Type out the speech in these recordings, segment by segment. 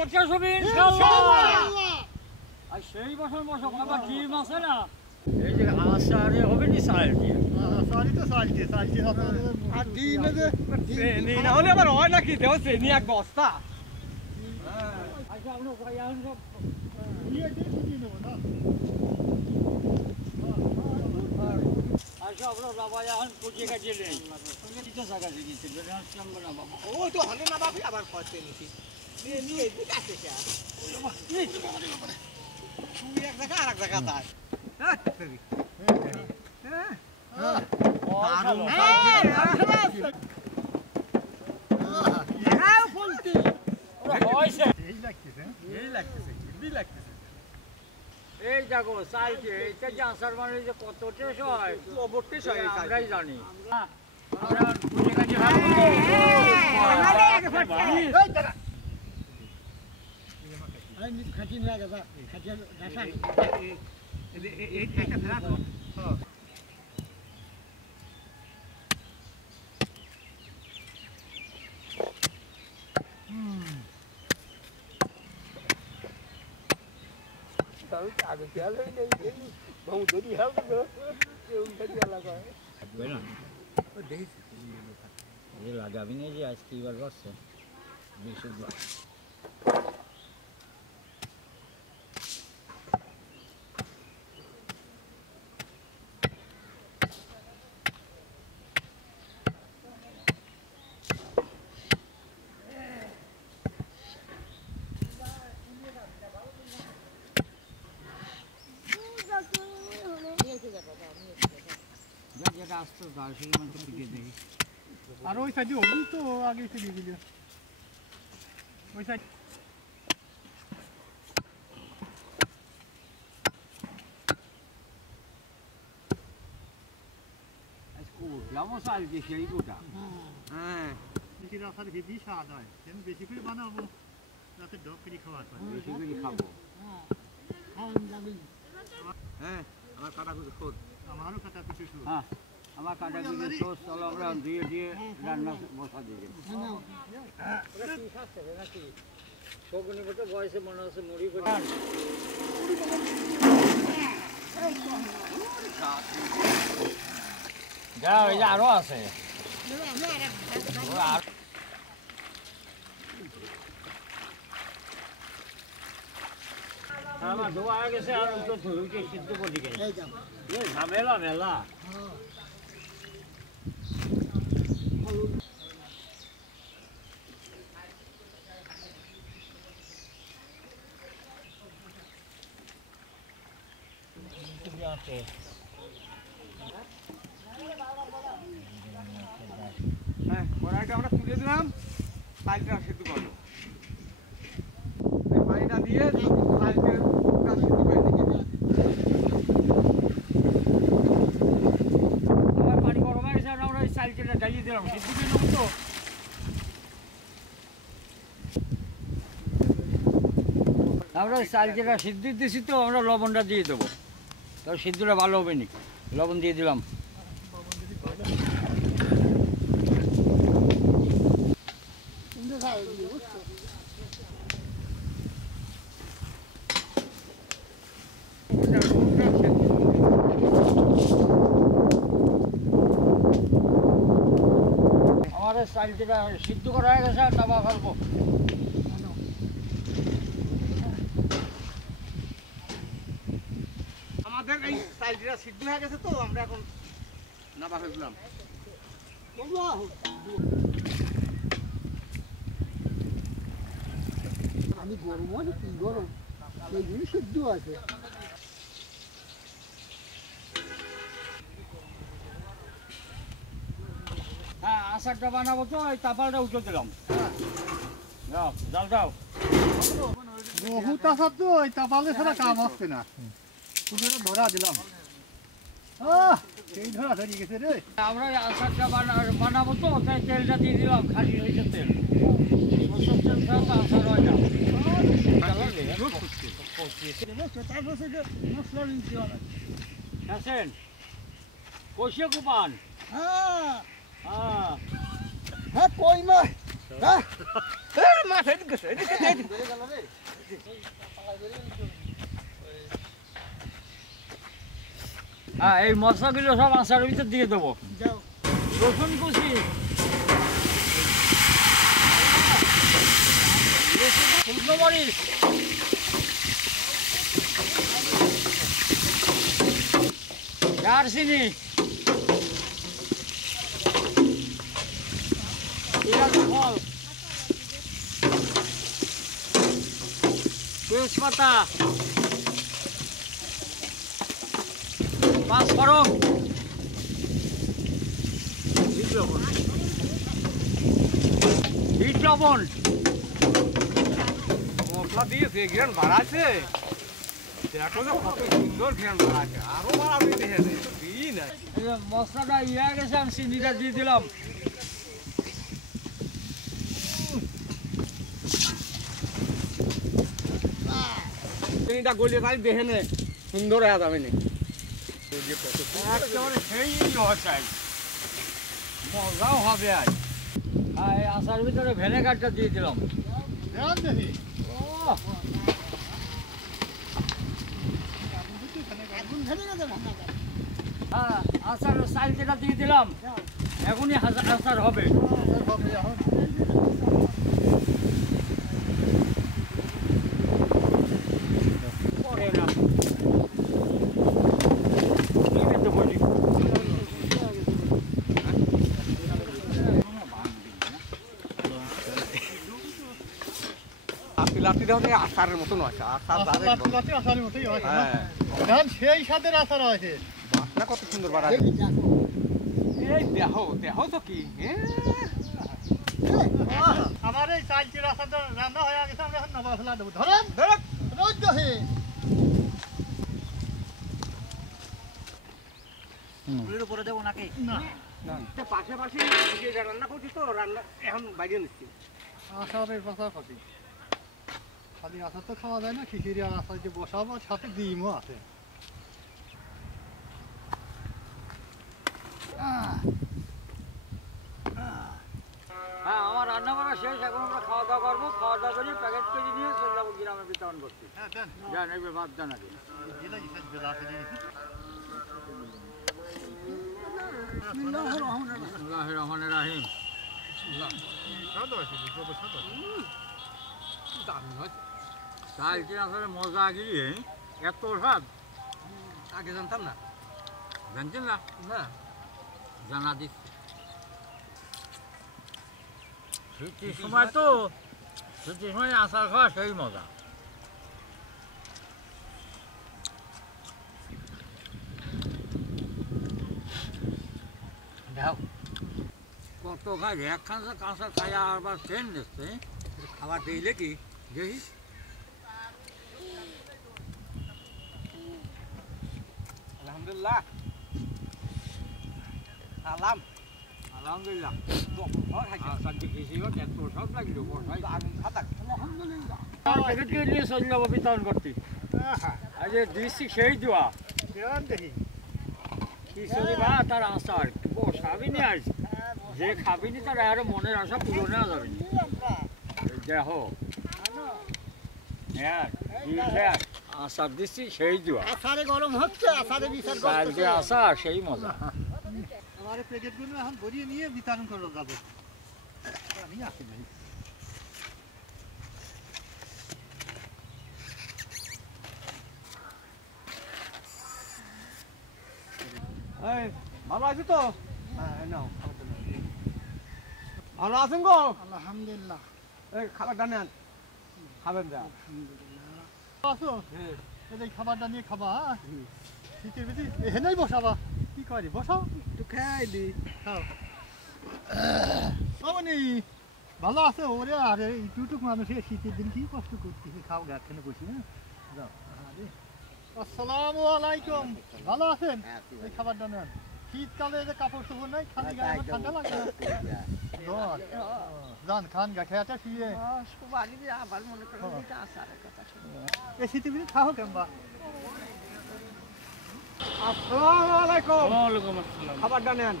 পঞ্চাশ হবে ইনশাআল্লাহ। আর সেই বছর বছর আবার ডিম আছে না, এই যে আষাঢ়ে হবে নি সাল দিয়ে সারি তো সালছে আর ডিমে যে চেনি না হলে আবার হয় নাকি দেও চেনি এক বস্তা। আচ্ছা আমরা ভাই এখন সব নিয়ে নেব না। আচ্ছা আমরা বাবা এখন কোচে কাজে নেই দিতে থাকা দিতে রাস্তাম না বাবা ও তো হলে না বাপি আবার করতে নিছি নিয়ে দিতে আছে কি তুই এক জায়গা আর এক জায়গা তাই এই দেখো চাইছে এইটা যে আসার মানে যে কত টেস হয় আমরাই জানি। আমরা কোচে কাজে খাটিন লাগে যা খাটিন দেখাই এই একটা ফেলা তো আগে খেয়াল হয়ে নেই বহু যদি হেল্প লাগাবি না যে আজকে এবার বসছে বৃহস্পতিবার যেটা আসতো তার সেই মানে টিকে দেখি আর ওই সাইডে ওই তো আগে এসে দিয়ে দিল ওই সাইড উঠলাম সাল যে সেই গোটা হ্যাঁ বেশি রাখার হেভি স্বাদ হয় আমি বেশি করে বানাবো রাতে ডগ করে খাওয়া হয় বেশি করে খাবো। হ্যাঁ আমার কাটা কিছু শোধ আমারও কাটা কিছু শোধ হ্যাঁ আমার কাটা কিছু সোস চলো আমরা দিয়ে দিয়ে রান্না বসা দিয়ে দেবো। শগুনি মতো বয়সে মনে হচ্ছে মুড়ি করে যা ওই যে আরো আছে আমার ধোয়া হয়ে গেছে আর তো ধুইতে সিদ্ধ করে দিকে ঝামেলা মেলা হ্যাঁ কড়াইটা আমরা তুলে দিলাম চালটা সিদ্ধ করবো পানিটা দিয়ে চালটা সিদ্ধ করে দিকে আমার পানি গরম হয়ে গেছে আমরা ওই চালটা ঢালিয়ে দিলাম সিদ্ধ করে নেব তো আমরা ওই চালটা সিদ্ধ দিয়েছি তো আমরা লবণটা দিয়ে দেবো তো সিদ্ধটা ভালো হবে নি লবণ দিয়ে দিলাম। আমাদের চালটা সিদ্ধ করা হয়ে গেছে আর নামা ফেলবো। আমাদের এই চালটা সিদ্ধ হয়ে গেছে তো আমরা এখন নাবা ফেললাম আমি গরম আছে কি গরম সেইগুলি সিদ্ধ আছে হ্যাঁ আচারটা বানাবো তো ওই তাপালটা উঠে দিলাম। যাও জাল দাও বহুত আসার তো ওই তাপালে ছাড়া কাম আসছে না পুজোটা ধরা দিলাম সেই ধরা ধরে গেছে রে আমরা ওই আচারটা বানাবো তো তাই তেলটা দিয়ে দিলাম খাসি হয়েছে তেল সরষের তেল ছাড়া তো আচার হয় না। মশলা নিতে হবে আছেন কষে কুপান হ্যাঁ হ্যাঁ হ্যাঁ কই মাছ মাছ এদিকে গেছে এদিকে হ্যাঁ এই মশলাগুলো সব আচারের ভিতর দিয়ে দেবো রসুন কুচি শুকনো মরিচ দারচিনি পেঁয়াজ ফল তেজপাতা পাঁচফোড়ন বিট লবণ মশলা দিয়েছে ঘ্রাণ বাড়াচ্ছে দেখো তো কত সুন্দর ঘ্রাণ বাড়াচ্ছে আরো বাড়াবে দেখে দিই না মশলাটা ইয়ে গেছে আমি চিনিটা দিয়ে দিলাম চিনিটা গলিয়ে তাই দেখে নে সুন্দর হয়ে যাবে না একেবারে সেই চাই মজাও হবে আজ আর এই আচার ভিতরে ভিনেগারটা দিয়ে দিলাম হ্যাঁ আচার চাল যেটা দিয়ে দিলাম এখনই আচার হবে পরে না লাঠি ধরে আচারের মতন আছে আচারের মতোই হয় হ্যাঁ সেই স্বাদের আচার হয়েছে বাসনা কত সুন্দর বাড়াচ্ছে এই দেহ দেহ তো কি আমার এই চালচির আচারটা রান্না হয়ে গেছে আমি এখন নবা ফেলা দেবো ধরেন ধরেন রোজ দহে উপরে দেবো নাকি না পাশাপাশি রান্না করছি তো রান্না এখন বাইরে নিচ্ছি আচারের পাশাপাশি খালি আচার তো খাওয়া যায় না খিচুড়ি আর আচার যে বসাবো সাথে ডিমও আছে হ্যাঁ আমার রান্না করা শেষ এখন আমরা খাওয়া দাওয়া করবো খাওয়া দাওয়া করে প্যাকেট করে নিয়ে চলে যাবো গ্রামে বিতরণ করতে যান এইবার ভাত দেন আগে বিসমিল্লাহির রহমানির রহিম চাল কি আসলে মজা গিয়ে এত স্বাদ আগে জানতাম না জানছেন না না জানা দিচ্ছি শীতের সময় তো শীতের সময় আচার খাওয়া সেই মজা দাও কত খাই একখান কাঁচা খাই আবার ট্রেন দিচ্ছে খাবার দিলে কি দেখি আলহামদুলিল্লাহ সালাম আলহামদুলিল্লাহ আচারটি খেয়েছি এত সব লাগলো প্যাকেট নিয়ে চলে যাবো বিতরণ করতে আজ দিচ্ছি সেই দেওয়া খিচুড়ি বা তার আচার বসাবিনি আজ যে খাবিনি তার আর মনের আশা পূরণ হয়ে যাবে দেখো হ্যাঁ আচার দিচ্ছি সেই দেওয়া আচারে গরম হচ্ছে আচারে বিচার চাল যে আচার সেই মজা আমার প্যাকেটগুলো এখন ভরিয়ে নিয়ে বিতরণ করে যাবো আমি আসি নাই এই ভালো আছো তো হ্যাঁ নাও ভালো আছেন গো আলহামদুলিল্লাহ এই খাবারটা নেন খাবেন যা আসো এই খাবারটা নিয়ে খাবা শীতের বেশি এখানেই বসাবা কি করি বসাও একটু খাই দি খাও মামনি ভালো আছে ওরে আরে এইটুকু মানুষের শীতের দিন কি কষ্ট করতেছে খাও গাছখানে বসি না যাও আসসালামু আলাইকুম ভালো আছেন এই খাবারটা নেন শীতকালে যে কাপড় চোপড় নাই খালি গায়ে ঠান্ডা লাগে যান খান গা খেয়াটা শুয়ে আবার মনে করেন এটা আচারের কথা এই শীতের দিন খাও কেমবা আসসালামু আলাইকুম ওয়ালাইকুম আসসালাম খাবারটা নেন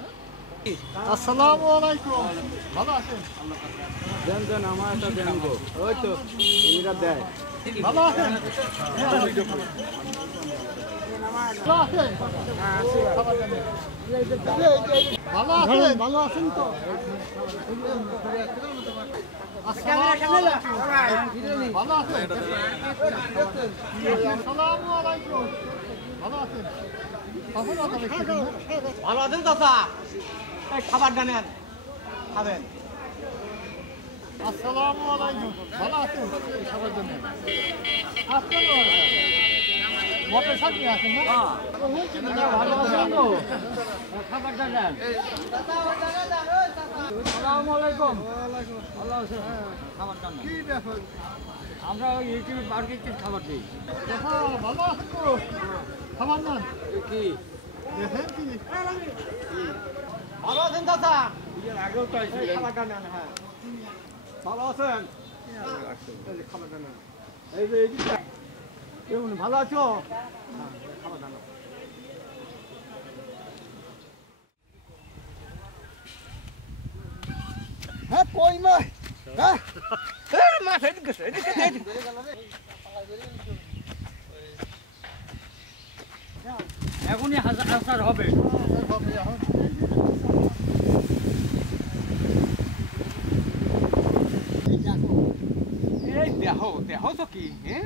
না আসসালামু আলাইকুম ভালো আছেন দেন দেন আমার একটা দেন গো ওই তো এরা দেয় ভালো আছেন ভালো আছেন ভালো আছেন ভালো আছেন তো ভালো আছেন আসসালামু আলাইকুম ভালো আছেন ভালো আছেন চাচা এই খাবারটা নেন খাবেন আসসালামু আলাইকুম ভালো আছেন সবার জন্য আসতে মোটর সাইকেল আছেন না ভালো আছেন তো খাবারটা দেন আসসালামু আলাইকুম ভালো আছেন খাবারটা নেন কি ব্যাপার আমরা ওই ইউটিউবে বার্গের খাবার দিই ভালো আছেন তো খাবার না কি দেখেন কি ভালো আছেন চাচা আগেও তো এই খাবারটা নেন হ্যাঁ ভালো আছেন এই যে খাবারটা নেন এই যে এইদিকটা কেমন ভালো আছো হ্যাঁ খাবারটা নেন হ্যাঁ কই মাছ হ্যাঁ মাছ এদিকে এদিকে এখনই আসার হবে এই দেহ দেহ তো কি হ্যাঁ